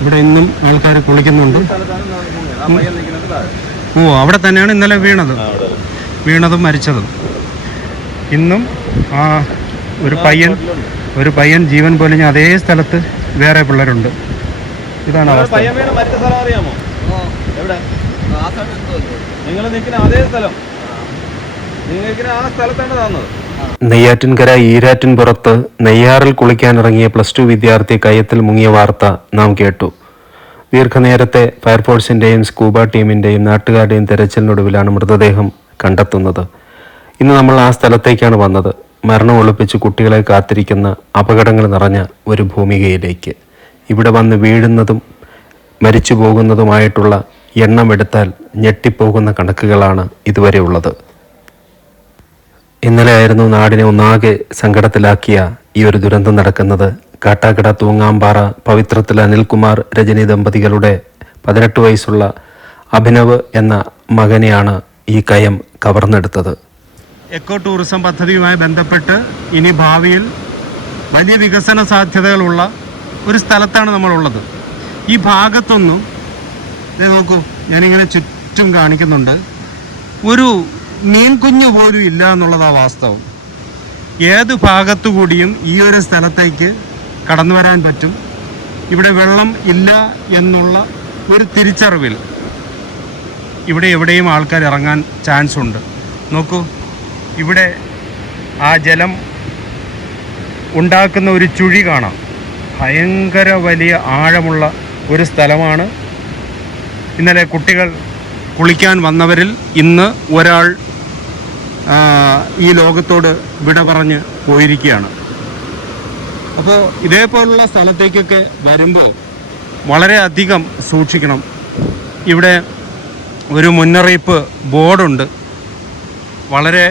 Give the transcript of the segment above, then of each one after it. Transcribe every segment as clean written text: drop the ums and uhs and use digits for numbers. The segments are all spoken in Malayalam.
ഇവിടെ ഇന്നും ആൾക്കാർ കുളിക്കുന്നുണ്ട്. ഓ, അവിടെ തന്നെയാണ് ഇന്നലെ വീണതും മരിച്ചതും. ഇന്നും ആ ഒരു പയ്യൻ ജീവൻ പൊലിഞ്ഞ അതേ സ്ഥലത്ത് വേറെ പിള്ളേരുണ്ട്. ഇതാണ് അവസ്ഥ. നെയ്യാറ്റിൻകര ഈരാറ്റിൻപുറത്ത് നെയ്യാറിൽ കുളിക്കാനിറങ്ങിയ +2 വിദ്യാർത്ഥി കയത്തിൽ മുങ്ങിയ വാർത്ത നാം കേട്ടു. ദീർഘനേരത്തെ ഫയർഫോഴ്സിന്റെയും സ്കൂബ ടീമിന്റെയും നാട്ടുകാരുടെയും തെരച്ചിലിനൊടുവിലാണ് മൃതദേഹം കണ്ടെത്തുന്നത്. ഇന്ന് നമ്മൾ ആ സ്ഥലത്തേക്കാണ് വന്നത്. മരണം ഒളിപ്പിച്ച് കുട്ടികളെ കാത്തിരിക്കുന്ന അപകടങ്ങൾ നിറഞ്ഞ ഒരു ഭൂമികയിലേക്ക്. ഇവിടെ വന്ന് വീഴുന്നതും മരിച്ചു പോകുന്നതുമായിട്ടുള്ള എണ്ണമെടുത്താൽ ഞെട്ടിപ്പോകുന്ന കണക്കുകളാണ് ഇതുവരെ ഉള്ളത്. ഇന്നലെ ആയിരുന്നു നാടിനെ ഒന്നാകെ സങ്കടത്തിലാക്കിയ ഈ ഒരു ദുരന്തം നടക്കുന്നത്. കാട്ടാക്കട തൂങ്ങാമ്പാറ പവിത്രത്തിൽ അനിൽകുമാർ രജനി ദമ്പതികളുടെ 18 വയസ്സുള്ള അഭിനവ് എന്ന മകനെയാണ് ഈ കയം കവർന്നെടുത്തത്. എക്കോ ടൂറിസം പദ്ധതിയുമായി ബന്ധപ്പെട്ട് ഇനി ഭാവിയിൽ വലിയ വികസന സാധ്യതകളുള്ള ഒരു സ്ഥലത്താണ് നമ്മളുള്ളത്. ഈ ഭാഗത്തൊന്നും നോക്കൂ, ഞാനിങ്ങനെ ചുറ്റും കാണിക്കുന്നുണ്ട്, ഒരു മീൻ കുഞ്ഞു പോലും ഇല്ല എന്നുള്ളതാണ് വാസ്തവം. ഏത് ഭാഗത്തുകൂടിയും ഈ ഒരു സ്ഥലത്തേക്ക് കടന്നു വരാൻ പറ്റും. ഇവിടെ വെള്ളം ഇല്ല എന്നുള്ള ഒരു തിരിച്ചറിവിൽ ഇവിടെ എവിടെയും ആൾക്കാർ ഇറങ്ങാൻ ചാൻസ് ഉണ്ട്. നോക്കൂ, ഇവിടെ ആ ജലം ഉണ്ടാക്കുന്ന ഒരു ചുഴി കാണാം. ഭയങ്കര വലിയ ആഴമുള്ള ഒരു സ്ഥലമാണ്. ഇന്നലെ കുട്ടികൾ കുളിക്കാൻ വന്നവരിൽ ഇന്ന് ഒരാൾ ഈ ലോകത്തോട് വിട പറഞ്ഞ് പോയിരിക്കുകയാണ്. അപ്പോൾ ഇതേപോലുള്ള സ്ഥലത്തേക്കൊക്കെ വരുമ്പോൾ വളരെയധികം സൂക്ഷിക്കണം. ഇവിടെ ഒരു മുന്നറിയിപ്പ് ബോർഡുണ്ട്. വളരെ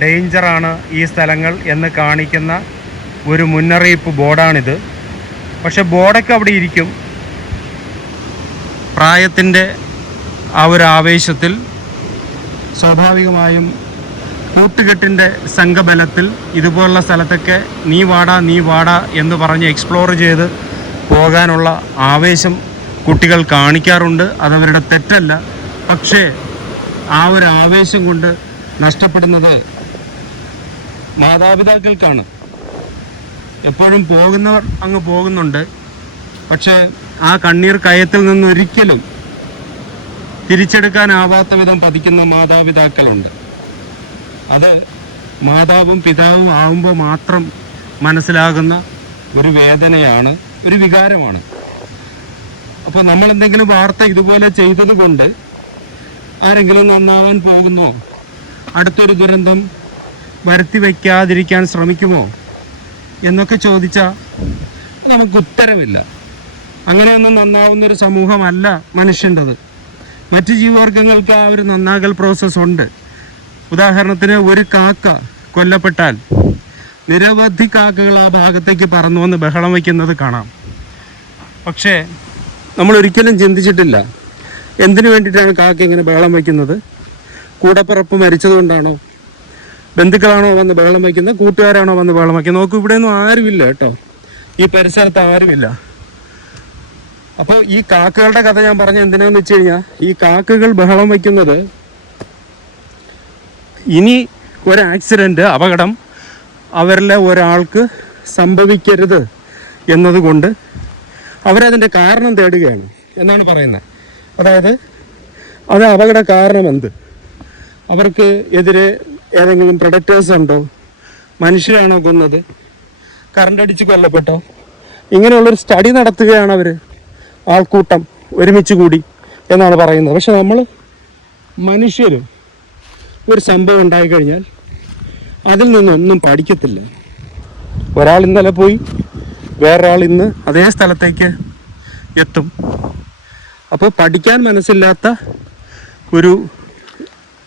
ഡേഞ്ചറാണ് ഈ സ്ഥലങ്ങൾ എന്ന് കാണിക്കുന്ന ഒരു മുന്നറിയിപ്പ് ബോർഡാണിത്. പക്ഷെ ബോർഡൊക്കെ അവിടെ ഇരിക്കും. പ്രായത്തിൻ്റെ ആ ഒരു ആവേശത്തിൽ സ്വാഭാവികമായും കൂട്ടുകെട്ടിൻ്റെ സംഘബലത്തിൽ ഇതുപോലുള്ള സ്ഥലത്തൊക്കെ നീ വാടാ എന്ന് പറഞ്ഞ് എക്സ്പ്ലോർ ചെയ്ത് പോകാനുള്ള ആവേശം കുട്ടികൾ കാണിക്കാറുണ്ട്. അതവരുടെ തെറ്റല്ല. പക്ഷേ ആ ഒരു ആവേശം കൊണ്ട് നഷ്ടപ്പെടുന്നത് മാതാപിതാക്കൾക്കാണ്. എപ്പോഴും പോകുന്നവർ അങ്ങ് പോകുന്നുണ്ട്. പക്ഷേ ആ കണ്ണീർ കയത്തിൽ നിന്നൊരിക്കലും തിരിച്ചെടുക്കാനാവാത്ത വിധം പതിക്കുന്ന മാതാപിതാക്കളുണ്ട്. അത് മാതാവും പിതാവും ആവുമ്പോൾ മാത്രം മനസ്സിലാകുന്ന ഒരു വേദനയാണ്, ഒരു വികാരമാണ്. അപ്പോൾ നമ്മളെന്തെങ്കിലും വാർത്ത ഇതുപോലെ ചെയ്തത് കൊണ്ട് ആരെങ്കിലും നന്നാവാൻ പോകുന്നോ, അടുത്തൊരു ദുരന്തം വരുത്തി വയ്ക്കാതിരിക്കാൻ ശ്രമിക്കുമോ എന്നൊക്കെ ചോദിച്ചാൽ നമുക്ക് ഉത്തരവില്ല. അങ്ങനെയൊന്നും നന്നാവുന്നൊരു സമൂഹമല്ല മനുഷ്യൻ്റെത്. മറ്റ് ജീവവർഗങ്ങൾക്ക് ആ ഒരു നന്നാകൽ പ്രോസസ്സ് ഉണ്ട്. ഉദാഹരണത്തിന് ഒരു കാക്ക കൊല്ലപ്പെട്ടാൽ നിരവധി കാക്കകൾ ആ ഭാഗത്തേക്ക് പറന്നു വന്ന് ബഹളം വയ്ക്കുന്നത് കാണാം. പക്ഷേ നമ്മൾ ഒരിക്കലും ചിന്തിച്ചിട്ടില്ല എന്തിനു വേണ്ടിയിട്ടാണ് കാക്ക ഇങ്ങനെ ബഹളം വയ്ക്കുന്നത്. കൂടപ്പിറപ്പ് മരിച്ചതുകൊണ്ടാണോ, ബന്ധുക്കളാണോ വന്ന് ബഹളം വയ്ക്കുന്നത്, കൂട്ടുകാരാണോ വന്ന് ബഹളം വയ്ക്കുന്നത്? നോക്കൂ, ഇവിടെയൊന്നും ആരുമില്ല കേട്ടോ, ഈ പരിസരത്ത് ആരുമില്ല. അപ്പോൾ ഈ കാക്കകളുടെ കഥ ഞാൻ പറഞ്ഞ എന്തിനാന്ന് വെച്ച് കഴിഞ്ഞാൽ, ഈ കാക്കകൾ ബഹളം വയ്ക്കുന്നത് ഇനി ഒരു ആക്സിഡൻറ്റ്, അപകടം അവരിലെ ഒരാൾക്ക് സംഭവിക്കരുത് എന്നതുകൊണ്ട് അവരതിൻ്റെ കാരണം തേടുകയാണ് എന്നാണ് പറയുന്നത്. അതായത് അത് അപകട കാരണം എന്ത്, അവർക്ക് എതിരെ ഏതെങ്കിലും പ്രൊഡക്റ്റേഴ്സ് ഉണ്ടോ, മനുഷ്യരാണോ കൊന്നത്, കറണ്ടടിച്ച് കൊല്ലപ്പെട്ടോ, ഇങ്ങനെയുള്ളൊരു സ്റ്റഡി നടത്തുകയാണ് അവർ, ആൾക്കൂട്ടം ഒരുമിച്ച് കൂടി എന്നാണ് പറയുന്നത്. പക്ഷെ നമ്മൾ മനുഷ്യരും ഒരു സംഭവം ഉണ്ടായിക്കഴിഞ്ഞാൽ അതിൽ നിന്നൊന്നും പഠിക്കത്തില്ല. ഒരാൾ ഇന്നലെ പോയി, വേറൊരാൾ ഇന്ന് അതേ സ്ഥലത്തേക്ക് എത്തും. അപ്പോൾ പഠിക്കാൻ മനസ്സില്ലാത്ത ഒരു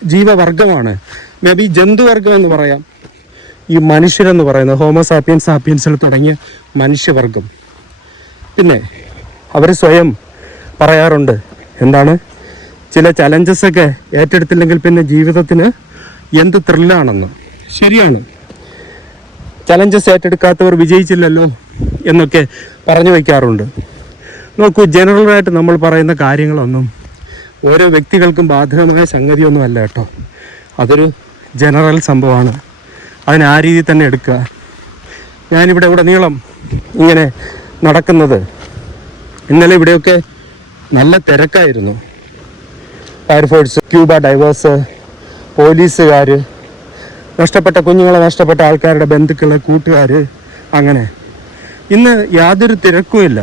ജീവവർഗമാണ്, മേ ബി ജന്തുവർഗം എന്ന് പറയാം, ഈ മനുഷ്യരെന്ന് പറയുന്നത്. ഹോമോസാപ്പിയൻസ്, സാപ്പിയൻസിൽ തുടങ്ങിയ മനുഷ്യവർഗം. പിന്നെ അവർ സ്വയം പറയാറുണ്ട്, എന്താണ്, ചില ചലഞ്ചസൊക്കെ ഏറ്റെടുത്തില്ലെങ്കിൽ പിന്നെ ജീവിതത്തിന് എന്ത് ത്രില്ലാണെന്ന്. ശരിയാണ്, ചലഞ്ചസ് ഏറ്റെടുക്കാത്തവർ വിജയിച്ചില്ലല്ലോ എന്നൊക്കെ പറഞ്ഞു വയ്ക്കാറുണ്ട്. നോക്കൂ, ജനറലായിട്ട് നമ്മൾ പറയുന്ന കാര്യങ്ങളൊന്നും ഓരോ വ്യക്തികൾക്കും ബാധകമായ സംഗതിയൊന്നും അല്ല കേട്ടോ. അതൊരു ജനറൽ സംഭവമാണ്. അതിനെ ആ രീതിയിൽ തന്നെ എടുക്കുക. ഞാനിവിടെ ഉടനീളം ഇങ്ങനെ നടക്കുന്നത്, ഇന്നലെ ഇവിടെയൊക്കെ നല്ല തിരക്കായിരുന്നു. ഫയർഫോഴ്സ്, സ്ക്യൂബ ഡൈവേഴ്സ്, പോലീസുകാർ, നഷ്ടപ്പെട്ട കുഞ്ഞുങ്ങളെ നഷ്ടപ്പെട്ട ആൾക്കാരുടെ ബന്ധുക്കൾ, കൂട്ടുകാർ, അങ്ങനെ. ഇന്ന് യാതൊരു തിരക്കുമില്ല.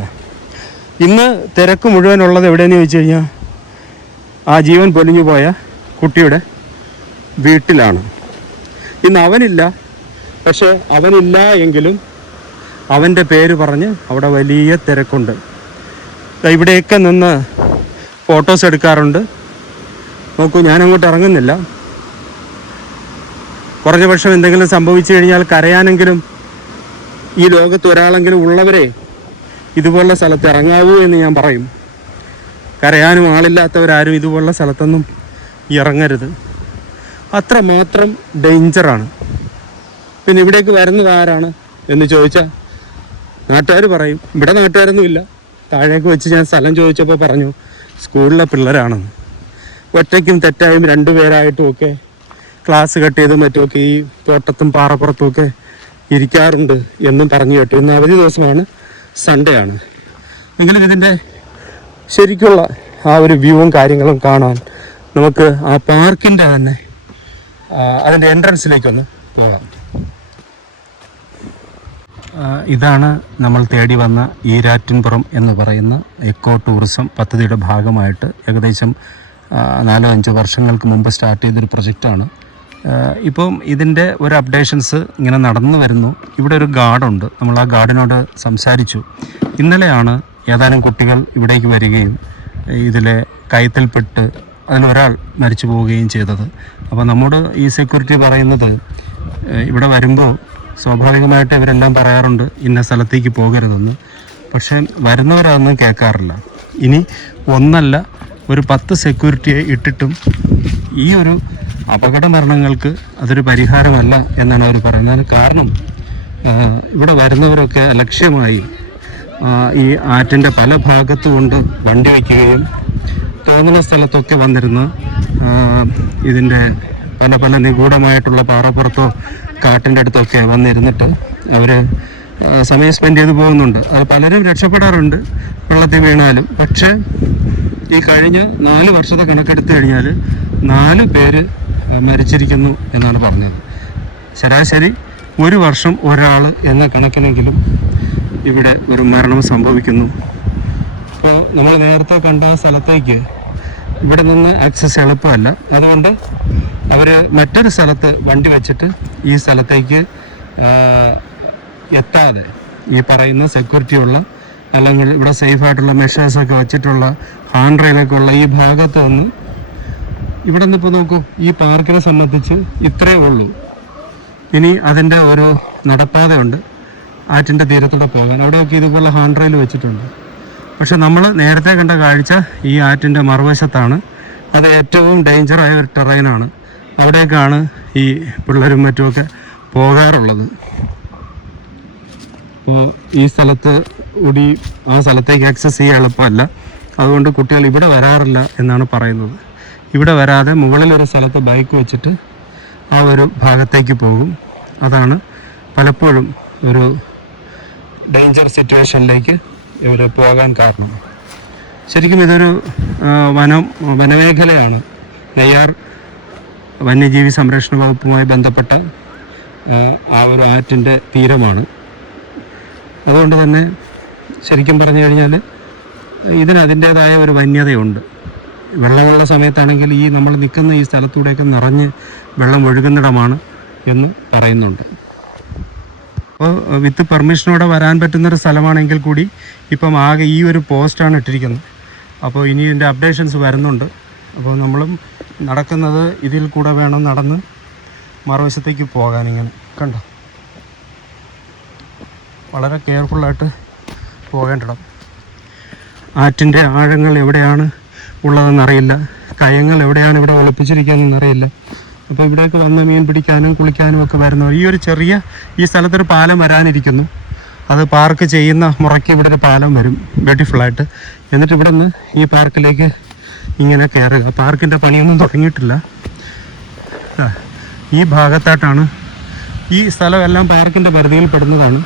ഇന്ന് തിരക്ക് മുഴുവനുള്ളത് എവിടെയെന്ന് ചോദിച്ചു കഴിഞ്ഞാൽ ആ ജീവൻ പൊലിഞ്ഞു പോയ കുട്ടിയുടെ വീട്ടിലാണ്. ഇന്ന് അവനില്ല. പക്ഷെ അവനില്ല എങ്കിലും അവൻ്റെ പേര് പറഞ്ഞ് അവിടെ വലിയ തിരക്കുണ്ട്. ഇവിടെയൊക്കെ നിന്ന് ഫോട്ടോസ് എടുക്കാറുണ്ട്. നോക്കൂ, ഞാനങ്ങോട്ട് ഇറങ്ങുന്നില്ല. കുറഞ്ഞ പക്ഷം എന്തെങ്കിലും സംഭവിച്ചു കഴിഞ്ഞാൽ കരയാനെങ്കിലും ഈ ലോകത്ത് ഒരാളെങ്കിലും ഉള്ളവരെ ഇതുപോലുള്ള സ്ഥലത്ത് ഇറങ്ങാവൂ എന്ന് ഞാൻ പറയും. കരയാനും ആളില്ലാത്തവരാരും ഇതുപോലുള്ള സ്ഥലത്തൊന്നും ഇറങ്ങരുത്. അത്രമാത്രം ഡേഞ്ചറാണ്. പിന്നെ ഇവിടേക്ക് വരുന്നത് ആരാണ് എന്ന് ചോദിച്ചാൽ നാട്ടുകാർ പറയും. ഇവിടെ നാട്ടുകാരൊന്നും ഇല്ല. താഴേക്ക് വെച്ച് ഞാൻ സ്ഥലം ചോദിച്ചപ്പോൾ പറഞ്ഞു സ്കൂളിലെ പിള്ളേരാണെന്ന്. ഒറ്റയ്ക്കും തെറ്റായും 2 പേരായിട്ടും ഒക്കെ ക്ലാസ് കട്ട് ചെയ്തും മറ്റുമൊക്കെ ഈ തോട്ടത്തും പാറപ്പുറത്തുമൊക്കെ ഇരിക്കാറുണ്ട് എന്നും പറഞ്ഞു കേട്ടു. ഇന്ന് അവധി ദിവസമാണ്, സൺഡേ ആണ്. എങ്കിലും ഇതിൻ്റെ ശരിക്കുള്ള ആ ഒരു വ്യൂവും കാര്യങ്ങളും കാണാൻ നമുക്ക് ആ പാർക്കിൻ്റെ തന്നെ അതിൻ്റെ എൻട്രൻസിലേക്കൊന്ന് പോകാം. ഇതാണ് നമ്മൾ തേടി വന്ന ഈരാറ്റിൻപുറം എന്ന് പറയുന്ന എക്കോ ടൂറിസം പദ്ധതിയുടെ ഭാഗമായിട്ട് ഏകദേശം 4-5 വർഷങ്ങൾക്ക് മുമ്പ് സ്റ്റാർട്ട് ചെയ്തൊരു പ്രൊജക്റ്റാണ്. ഇപ്പം ഇതിൻ്റെ ഒരു അപ്ഡേഷൻസ് ഇങ്ങനെ നടന്നു വരുന്നു. ഇവിടെ ഒരു ഗാർഡുണ്ട്. നമ്മൾ ആ ഗാർഡിനോട് സംസാരിച്ചു. ഇന്നലെയാണ് ഏതാനും കുട്ടികൾ ഇവിടേക്ക് വരികയും ഇതിലെ കയത്തിൽപ്പെട്ട് അതിലൊരാൾ മരിച്ചു പോവുകയും ചെയ്തത്. അപ്പോൾ നമ്മോട് ഈ സെക്യൂരിറ്റി പറയുന്നത് ഇവിടെ വരുമ്പോൾ സ്വാഭാവികമായിട്ട് ഇവരെല്ലാം പറയാറുണ്ട് ഇന്ന സ്ഥലത്തേക്ക് പോകരുതെന്ന്. പക്ഷേ വരുന്നവരതൊന്നും കേൾക്കാറില്ല. ഇനി ഒന്നല്ല ഒരു 10 സെക്യൂരിറ്റിയെ ഇട്ടിട്ടും ഈ ഒരു അപകട മരണങ്ങൾക്ക് അതൊരു പരിഹാരമല്ല എന്നാണ് അവർ പറയുന്നത്. കാരണം ഇവിടെ വരുന്നവരൊക്കെ ലക്ഷ്യമായി ഈ ആറ്റിൻ്റെ പല ഭാഗത്തു കൊണ്ട് വണ്ടി വയ്ക്കുകയും തോന്നുന്ന സ്ഥലത്തൊക്കെ വന്നിരുന്ന് ഇതിൻ്റെ പല പല നിഗൂഢമായിട്ടുള്ള പാറപ്പുറത്തോ കാട്ടിൻ്റെ അടുത്തൊക്കെ വന്നിരുന്നിട്ട് അവർ സമയം സ്പെൻഡ് ചെയ്ത് പോകുന്നുണ്ട്. അത് പലരും രക്ഷപ്പെടാറുണ്ട് വെള്ളത്തിൽ വീണാലും. പക്ഷേ ഈ കഴിഞ്ഞ 4 വർഷത്തെ കണക്കെടുത്തു കഴിഞ്ഞാൽ 4 പേര് മരിച്ചിരിക്കുന്നു എന്നാണ് പറഞ്ഞത്. ശരാശരി 1 വർഷം ഒരാൾ എന്ന കണക്കിനെങ്കിലും ഇവിടെ ഒരു മരണം സംഭവിക്കുന്നു. അപ്പോൾ നമ്മൾ നേരത്തെ കണ്ട സ്ഥലത്തേക്ക് ഇവിടെ നിന്ന് ആക്സസ് എളുപ്പമല്ല. അതുകൊണ്ട് അവർ മറ്റൊരു സ്ഥലത്ത് വണ്ടി വെച്ചിട്ട് ഈ സ്ഥലത്തേക്ക് എത്താതെ ഈ പറയുന്ന സെക്യൂരിറ്റി ഉള്ള അല്ലെങ്കിൽ ഇവിടെ സേഫായിട്ടുള്ള മെഷേഴ്സൊക്കെ വെച്ചിട്ടുള്ള ഹാൻഡ് റെയിലൊക്കെ ഉള്ള ഈ ഭാഗത്ത് നിന്ന് ഇവിടെ നിന്ന് ഇപ്പോൾ നോക്കൂ, ഈ പാർക്കിനെ സംബന്ധിച്ച് ഇത്രയേ ഉള്ളൂ. ഇനി അതിൻ്റെ ഒരു നടപ്പാതയുണ്ട് ആറ്റിൻ്റെ തീരത്തൂടെ പോകാൻ. അവിടെയൊക്കെ ഇതുപോലെ ഹാൻഡ് റെയിൽ വെച്ചിട്ടുണ്ട്. പക്ഷെ നമ്മൾ നേരത്തെ കണ്ട കാഴ്ച ഈ ആറ്റിൻ്റെ മറുവശത്താണ്. അത് ഏറ്റവും ഡേഞ്ചറായ ഒരു ടെറൈനാണ്. അവിടേക്കാണ് ഈ പിള്ളേരും മറ്റുമൊക്കെ പോകാറുള്ളത്. അപ്പോൾ ഈ സ്ഥലത്ത് കൂടി ആ സ്ഥലത്തേക്ക് ആക്സസ് ചെയ്യാൻ എളുപ്പമല്ല. അതുകൊണ്ട് കുട്ടികൾ ഇവിടെ വരാറില്ല എന്നാണ് പറയുന്നത്. ഇവിടെ വരാതെ മുകളിലൊരു സ്ഥലത്ത് ബൈക്ക് വെച്ചിട്ട് ആ ഒരു ഭാഗത്തേക്ക് പോകും. അതാണ് പലപ്പോഴും ഒരു ഡേഞ്ചർ സിറ്റുവേഷനിലേക്ക് ഇവർ പോകാൻ കാരണം. ശരിക്കും ഇതൊരു വനമേഖലയാണ്. നെയ്യാർ വന്യജീവി സംരക്ഷണ വകുപ്പുമായി ബന്ധപ്പെട്ട ആ ഒരു ആറ്റിൻ്റെ തീരമാണ്. അതുകൊണ്ട് തന്നെ ശരിക്കും പറഞ്ഞു കഴിഞ്ഞാൽ ഇതിന് അതിൻ്റേതായ ഒരു വന്യതയുണ്ട്. വെള്ളമുള്ള സമയത്താണെങ്കിൽ ഈ നമ്മൾ നിൽക്കുന്ന ഈ സ്ഥലത്തൂടെയൊക്കെ നിറഞ്ഞ് വെള്ളം ഒഴുകുന്നിടമാണ് എന്ന് പറയുന്നുണ്ട്. അപ്പോൾ വിത്ത് പെർമിഷനോടെ വരാൻ പറ്റുന്നൊരു സ്ഥലമാണെങ്കിൽ കൂടി ഇപ്പം ആകെ ഈ ഒരു പോസ്റ്റാണ് ഇട്ടിരിക്കുന്നത്. അപ്പോൾ ഇനി ഇതിൻ്റെ അപ്ഡേഷൻസ് വരുന്നുണ്ട്. അപ്പോൾ നമ്മളും നടക്കുന്നത് ഇതിൽ കൂടെ വേണം നടന്ന് മറുവശത്തേക്ക് പോകാൻ. ഇങ്ങനെ കണ്ടോ, വളരെ കെയർഫുള്ളായിട്ട് പോകേണ്ടിടം. ആറ്റിൻ്റെ ആഴങ്ങൾ എവിടെയാണ് ഉള്ളതെന്നറിയില്ല, കയങ്ങൾ എവിടെയാണ് ഇവിടെ ഒളിപ്പിച്ചിരിക്കുന്നതെന്നറിയില്ല. അപ്പോൾ ഇവിടേക്ക് വന്ന് മീൻ പിടിക്കാനും കുളിക്കാനും ഒക്കെ വരുന്നവർ ഈ ഒരു ചെറിയ ഈ സ്ഥലത്തൊരു പാലം വരാനിരിക്കുന്നു. അത് പാർക്ക് ചെയ്യുന്ന മുറയ്ക്ക് ഇവിടെ ഒരു പാലം വരും ബ്യൂട്ടിഫുള്ളായിട്ട്. എന്നിട്ട് ഇവിടെ നിന്ന് ഈ പാർക്കിലേക്ക് ഇങ്ങനെ കയറുക. പാർക്കിൻ്റെ പണിയൊന്നും തുടങ്ങിയിട്ടില്ല. ഈ ഭാഗത്തായിട്ടാണ് ഈ സ്ഥലമെല്ലാം പാർക്കിൻ്റെ പരിധിയിൽ പെടുന്നതാണ്.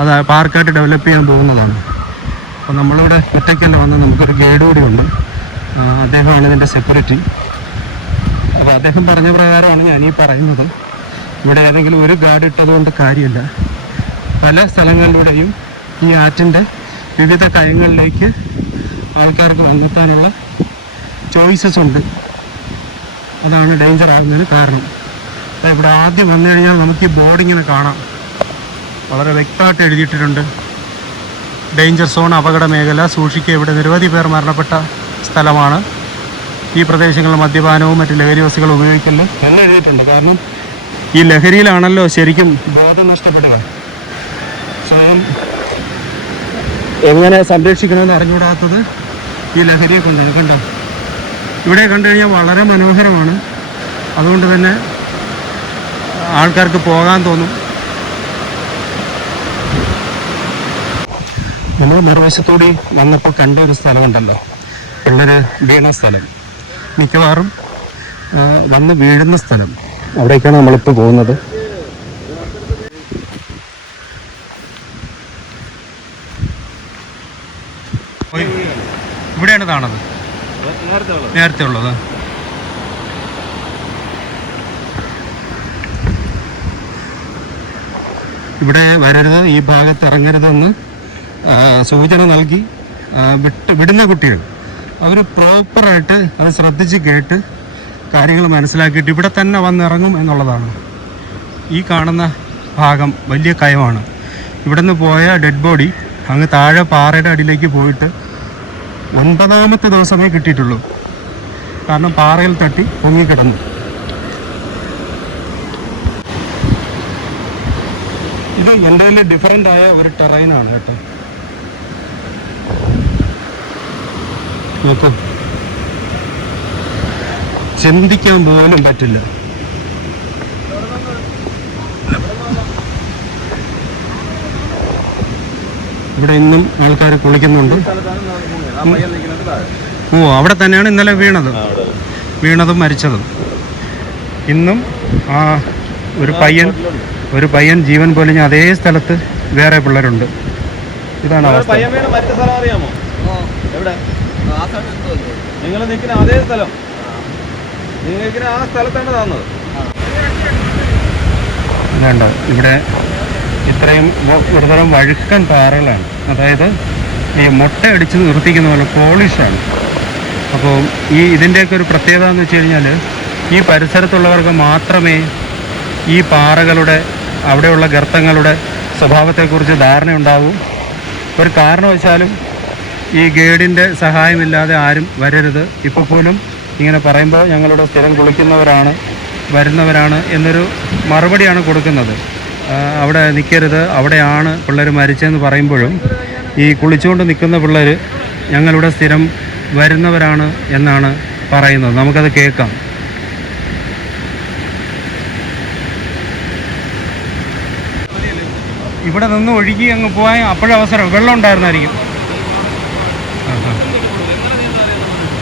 അത് പാർക്കായിട്ട് ഡെവലപ്പ് ചെയ്യാൻ പോകുന്നതാണ്. അപ്പോൾ നമ്മളിവിടെ ഒറ്റയ്ക്കല്ല വന്ന് നമുക്കൊരു ഗൈഡ് കൂടി ഉണ്ട്. അദ്ദേഹമാണ് ഇതിൻ്റെ സെക്യൂരിറ്റി. അപ്പോൾ അദ്ദേഹം പറഞ്ഞ പ്രകാരമാണ് ഞാനീ പറയുന്നത്. ഇവിടെ ഏതെങ്കിലും ഒരു ഗാർഡ് ഇട്ടതുകൊണ്ട് കാര്യമില്ല. പല സ്ഥലങ്ങളിലൂടെയും ഈ ആറ്റിൻ്റെ വിവിധ കയങ്ങളിലേക്ക് ആൾക്കാർക്ക് വന്നെത്താനുള്ള ചോയ്സസ് ഉണ്ട്. അതാണ് ഡേഞ്ചർ ആകുന്നതിന് കാരണം. ഇവിടെ ആദ്യം വന്നു കഴിഞ്ഞാൽ നമുക്ക് ഈ ബോർഡിങ്ങനെ കാണാം. വളരെ വ്യക്തമായിട്ട് എഴുതിയിട്ടുണ്ട്, ഡേഞ്ചർ സോൺ, അപകട മേഖല, സൂക്ഷിക്കുക. ഇവിടെ നിരവധി പേർ മരണപ്പെട്ട സ്ഥലമാണ്. ഈ പ്രദേശങ്ങളിൽ മദ്യപാനവും മറ്റ് ലഹരി വസ്തുക്കൾ ഉപയോഗിക്കല് എല്ലാം എഴുതിയിട്ടുണ്ട്. കാരണം ഈ ലഹരിയിലാണല്ലോ ശരിക്കും ബോധം നഷ്ടപ്പെടുക. സ്വയം എങ്ങനെ സംരക്ഷിക്കണമെന്ന് അറിഞ്ഞുകൂടാത്തത് ഈ ലഹരിയെ കൊണ്ടാണ്. കണ്ടോ, ഇവിടെ കണ്ടു കഴിഞ്ഞാൽ വളരെ മനോഹരമാണ്. അതുകൊണ്ട് തന്നെ ആൾക്കാർക്ക് പോകാൻ തോന്നും. നമ്മൾ മറുവശത്തോടെ വന്നപ്പോൾ കണ്ട ഒരു സ്ഥലമുണ്ടല്ലോ, പിള്ളേർ വീണ സ്ഥലം, മിക്കവാറും വന്ന് വീഴുന്ന സ്ഥലം, അവിടേക്കാണ് നമ്മളിപ്പോൾ പോകുന്നത്. ഇവിടെയാണ് താണത് നേരത്തെ ഉള്ളത്. ഇവിടെ വരരുത്, ഈ ഭാഗത്ത് ഇറങ്ങരുതെന്ന് സൂചന നൽകി വിടുന്ന കുട്ടികൾ അവർ പ്രോപ്പറായിട്ട് അത് ശ്രദ്ധിച്ച് കേട്ട് കാര്യങ്ങൾ മനസ്സിലാക്കിയിട്ട് ഇവിടെ തന്നെ വന്നിറങ്ങും എന്നുള്ളതാണ്. ഈ കാണുന്ന ഭാഗം വലിയ കയമാണ്. ഇവിടെ നിന്ന് പോയ ഡെഡ് ബോഡി അങ്ങ് താഴെ പാറയുടെ അടിയിലേക്ക് പോയിട്ട് 9ാമത്തെ ദിവസമേ കിട്ടിയിട്ടുള്ളൂ. കാരണം പാറയിൽ തട്ടി പൊങ്ങിക്കിടന്നു. ഇത് എൻ്റെ ഡിഫറൻ്റ് ആയ ഒരു ടെറൈനാണ് കേട്ടോ. നോക്കൂ, ചിന്തിക്കാൻ പോലും പറ്റില്ല. ഇവിടെ ഇന്നും ആൾക്കാർ കുളിക്കുന്നുണ്ട്. അവിടെ തന്നെയാണ് ഇന്നലെ വീണതും മരിച്ചതും. ഇന്നും ആ ഒരു പയ്യൻ ജീവൻ പൊലിഞ്ഞ അതേ സ്ഥലത്ത് വേറെ പിള്ളേരുണ്ട്. ഇതാണ് അവസ്ഥ. നിങ്ങൾ നിൽക്കുന്ന അതേ സ്ഥലം, നിങ്ങൾക്ക് ആ സ്ഥലത്താണ് താന്നത്. വേണ്ട, ഇവിടെ ഇത്രയും ഒരുതരം വഴുക്കൻ പാറകളാണ്. അതായത് ഈ മുട്ട അടിച്ച് നിർത്തിക്കുന്ന പോലെ പോളിഷാണ്. അപ്പോൾ ഇതിൻ്റെയൊക്കെ ഒരു പ്രത്യേകത എന്ന് വെച്ച് കഴിഞ്ഞാൽ ഈ പരിസരത്തുള്ളവർക്ക് മാത്രമേ ഈ പാറകളുടെ അവിടെയുള്ള ഗർത്തങ്ങളുടെ സ്വഭാവത്തെക്കുറിച്ച് ധാരണയുണ്ടാവും. ഒരു കാരണവശാലും ഈ ഗൈഡിൻ്റെ സഹായമില്ലാതെ ആരും വരരുത്. ഇപ്പോൾ പോലും ഇങ്ങനെ പറയുമ്പോൾ ഞങ്ങളുടെ സ്ഥിരം കുളിക്കുന്നവരാണ്, വരുന്നവരാണ് എന്നൊരു മറുപടിയാണ് കൊടുക്കുന്നത്. അവിടെ നിൽക്കരുത്, അവിടെയാണ് പിള്ളേർ മരിച്ചതെന്ന് പറയുമ്പോഴും ഈ കുളിച്ചുകൊണ്ട് നിൽക്കുന്ന പിള്ളേർ ഞങ്ങളിവിടെ സ്ഥിരം വരുന്നവരാണ് എന്നാണ് പറയുന്നത്. നമുക്കത് കേൾക്കാം. ഇവിടെ നിന്ന് ഒഴുകി അങ്ങ് പോകാൻ അപ്പോഴവസരം വെള്ളം ഉണ്ടായിരുന്നായിരിക്കും.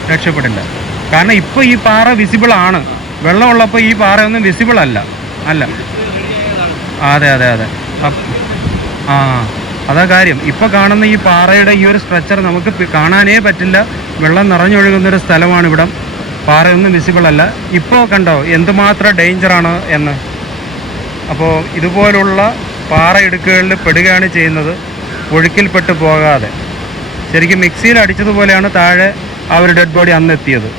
രക്ഷപ്പെടില്ല. കാരണം ഇപ്പോൾ ഈ പാറ വിസിബിളാണ്. വെള്ളമുള്ളപ്പോൾ ഈ പാറയൊന്നും വിസിബിൾ അല്ല. അതെ അതാ കാര്യം. ഇപ്പോൾ കാണുന്ന ഈ പാറയുടെ ഈ ഒരു സ്ട്രക്ചർ നമുക്ക് കാണാനേ പറ്റില്ല. വെള്ളം നിറഞ്ഞൊഴുകുന്നൊരു സ്ഥലമാണ് ഇവിടം. പാറയൊന്നും വിസിബിൾ അല്ല. ഇപ്പോൾ കണ്ടോ എന്തുമാത്രം ഡേഞ്ചറാണ് എന്ന്. അപ്പോൾ ഇതുപോലുള്ള പാറയിടുക്കുകളിൽ പെടുകയാണ് ചെയ്യുന്നത്, ഒഴുക്കിൽപ്പെട്ട് പോകാതെ. ശരിക്കും മിക്സിയിൽ അടിച്ചതുപോലെയാണ് താഴെ ആ ഒരു ഡെഡ് ബോഡി അന്ന് എത്തിയത്.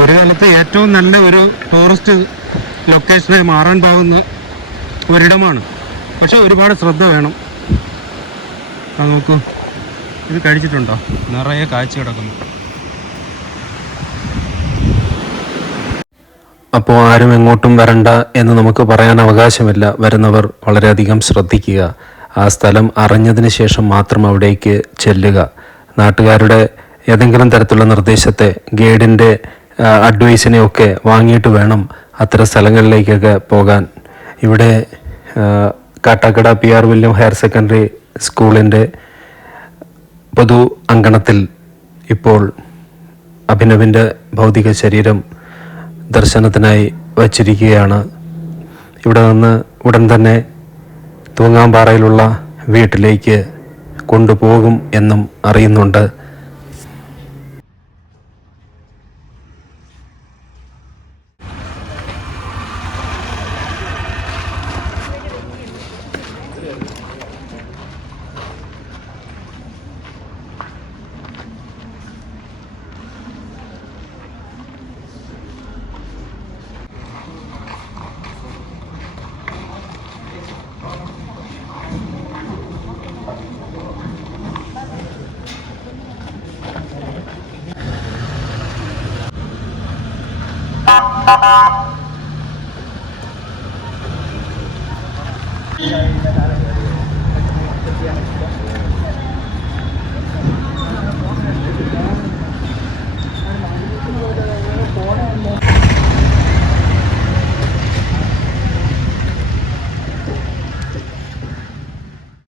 ഒരു കാലത്ത് ഏറ്റവും നല്ല ഒരു ടൂറിസ്റ്റ് ലൊക്കേഷനായി മാറാൻ പോകുന്ന ഒരിടമാണ്. പക്ഷെ ഒരുപാട് ശ്രദ്ധ വേണം. നോക്കൂ, ഇത് കഴിച്ചിട്ടുണ്ടോ? നിറയെ കാഴ്ച കിടക്കുന്നു. അപ്പോൾ ആരും എങ്ങോട്ടും വരണ്ട എന്ന് നമുക്ക് പറയാൻ അവകാശമില്ല. വരുന്നവർ വളരെയധികം ശ്രദ്ധിക്കുക. ആ സ്ഥലം അറിഞ്ഞതിന് ശേഷം മാത്രം അവിടേക്ക് ചെല്ലുക. നാട്ടുകാരുടെ ഏതെങ്കിലും തരത്തിലുള്ള നിർദ്ദേശത്തെ ഗൈഡിൻ്റെ അഡ്വൈസിനെയൊക്കെ വാങ്ങിയിട്ട് വേണം അത്തരം സ്ഥലങ്ങളിലേക്കൊക്കെ പോകാൻ. ഇവിടെ Kattakada PR William higher secondary സ്കൂളിൻ്റെ പൊതു അങ്കണത്തിൽ ഇപ്പോൾ അഭിനവിൻ്റെ ഭൗതിക ശരീരം ദർശനത്തിനായി വച്ചിരിക്കുകയാണ്. ഇവിടെ നിന്ന് ഉടൻ തന്നെ തൂങ്ങാമ്പാറയിലുള്ള വീട്ടിലേക്ക് കൊണ്ടുപോകും എന്നും അറിയുന്നുണ്ട്.